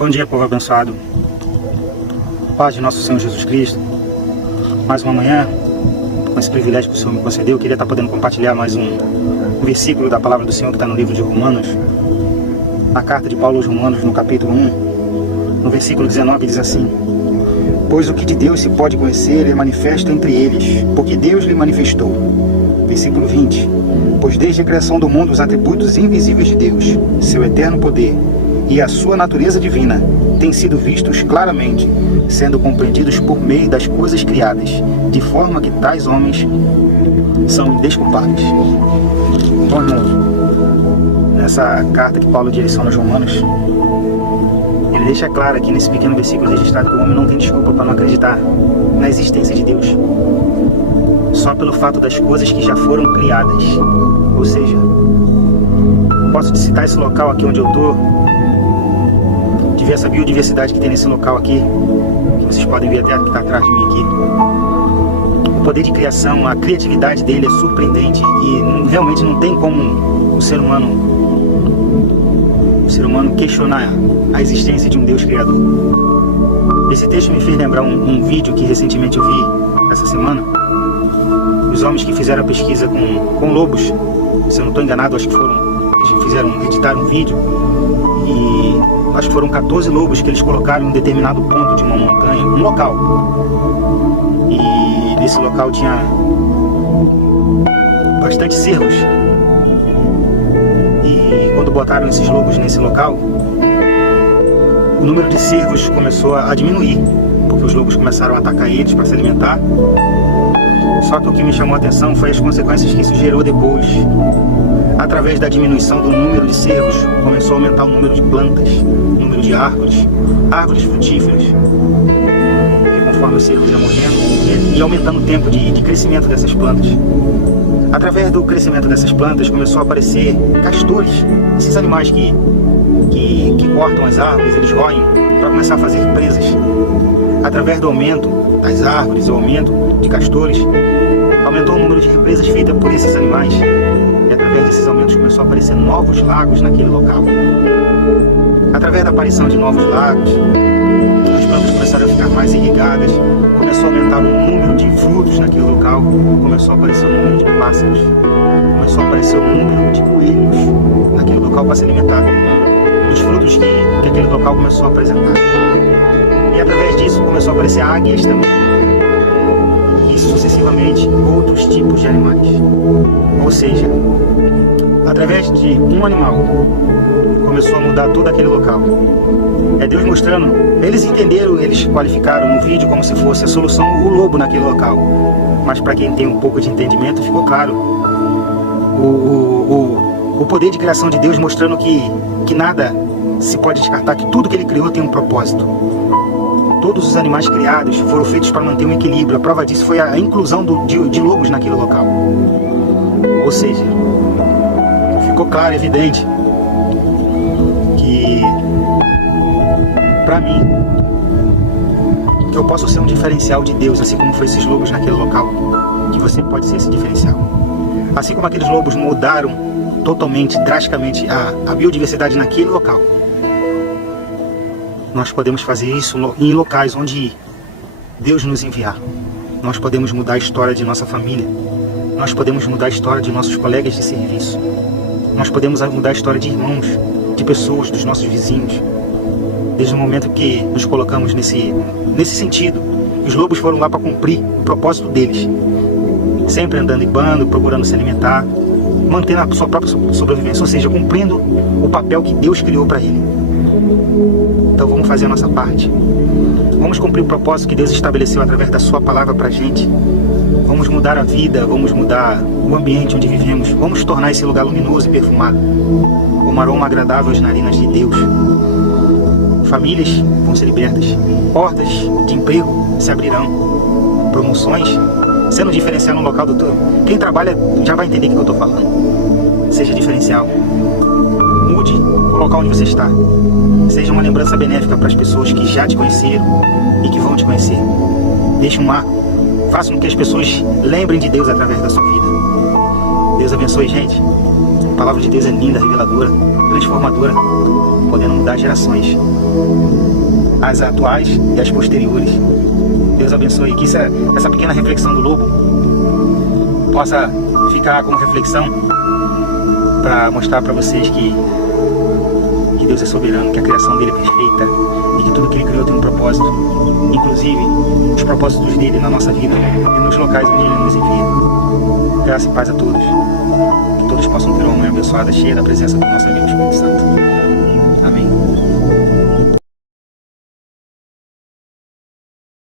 Bom dia, povo abençoado. Paz de nosso Senhor Jesus Cristo. Mais uma manhã, com esse privilégio que o Senhor me concedeu, eu queria estar podendo compartilhar mais um versículo da palavra do Senhor que está no livro de Romanos, na carta de Paulo aos Romanos, no capítulo 1, no versículo 19, diz assim: pois o que de Deus se pode conhecer é manifesto entre eles, porque Deus lhe manifestou. Versículo 20: pois desde a criação do mundo os atributos invisíveis de Deus, seu eterno poder e a sua natureza divina têm sido vistos claramente, sendo compreendidos por meio das coisas criadas, de forma que tais homens são indesculpáveis. Bom, irmãos, nessa carta que Paulo direciona aos Romanos, ele deixa claro aqui nesse pequeno versículo registrado que o homem não tem desculpa para não acreditar na existência de Deus, só pelo fato das coisas que já foram criadas. Ou seja, posso te citar esse local aqui onde eu estou, de ver essa biodiversidade que tem nesse local aqui, que vocês podem ver até que está atrás de mim aqui. O poder de criação, a criatividade dele é surpreendente e realmente não tem como o ser humano questionar a existência de um Deus criador. Esse texto me fez lembrar um vídeo que recentemente eu vi essa semana. Os homens que fizeram a pesquisa com lobos, se eu não estou enganado, acho que eles editaram um vídeo e acho que foram 14 lobos que eles colocaram em um determinado ponto de uma montanha, um local. E nesse local tinha bastante cervos. E quando botaram esses lobos nesse local, o número de cervos começou a diminuir, porque os lobos começaram a atacar eles para se alimentar. Só que o que me chamou a atenção foi as consequências que isso gerou depois. Através da diminuição do número de cervos, começou a aumentar o número de plantas, o número de árvores frutíferas. E conforme os cervos iam morrendo, ia aumentando o tempo de crescimento dessas plantas. Através do crescimento dessas plantas, começou a aparecer castores, esses animais que cortam as árvores, eles roem para começar a fazer represas. Através do aumento das árvores, o aumento de castores, aumentou o número de represas feitas por esses animais. E através desses aumentos começou a aparecer novos lagos naquele local. Através da aparição de novos lagos, as plantas começaram a ficar mais irrigadas, começou a aumentar o número de frutos naquele local, começou a aparecer o número de pássaros, começou a aparecer o número de coelhos naquele local para se alimentar dos frutos que aquele local começou a apresentar. E através disso começou a aparecer águias também, e sucessivamente outros tipos de animais. Ou seja, através de um animal começou a mudar todo aquele local. É Deus mostrando, eles entenderam, eles qualificaram no vídeo como se fosse a solução o lobo naquele local. Mas para quem tem um pouco de entendimento, ficou claro o poder de criação de Deus, mostrando que nada se pode descartar, que tudo que ele criou tem um propósito. Todos os animais criados foram feitos para manter um equilíbrio. A prova disso foi a inclusão de lobos naquele local. Ou seja, ficou claro, evidente, que para mim, que eu posso ser um diferencial de Deus, assim como foi esses lobos naquele local, que você pode ser esse diferencial. Assim como aqueles lobos mudaram totalmente, drasticamente a biodiversidade naquele local, nós podemos fazer isso em locais onde Deus nos enviar. Nós podemos mudar a história de nossa família. Nós podemos mudar a história de nossos colegas de serviço. Nós podemos mudar a história de irmãos, de pessoas, dos nossos vizinhos. Desde o momento que nos colocamos nesse sentido, os lobos foram lá para cumprir o propósito deles. Sempre andando em bando, procurando se alimentar, mantendo a sua própria sobrevivência, ou seja, cumprindo o papel que Deus criou para ele. Então vamos fazer a nossa parte. Vamos cumprir o propósito que Deus estabeleceu através da sua palavra para a gente. Vamos mudar a vida, vamos mudar o ambiente onde vivemos. Vamos tornar esse lugar luminoso e perfumado, com um aroma agradável às narinas de Deus. Famílias vão ser libertas. Portas de emprego se abrirão. Promoções sendo diferencial no local do teu. Quem trabalha já vai entender o que eu estou falando. Seja diferencial. Mude o local onde você está. Seja uma lembrança benéfica para as pessoas que já te conheceram e que vão te conhecer. Deixe um marco. Faça com que as pessoas lembrem de Deus através da sua vida. Deus abençoe, gente. A palavra de Deus é linda, reveladora, transformadora, podendo mudar gerações. as atuais e as posteriores. Deus abençoe. Que essa pequena reflexão do lobo possa ficar como reflexão para mostrar para vocês que Deus é soberano, que a criação dele é perfeita e que tudo que ele criou tem um propósito, inclusive os propósitos dele na nossa vida e nos locais onde ele nos envia. Graça e paz a todos. Que todos possam ter uma manhã abençoada, cheia da presença do nosso amigo Espírito Santo. Amém.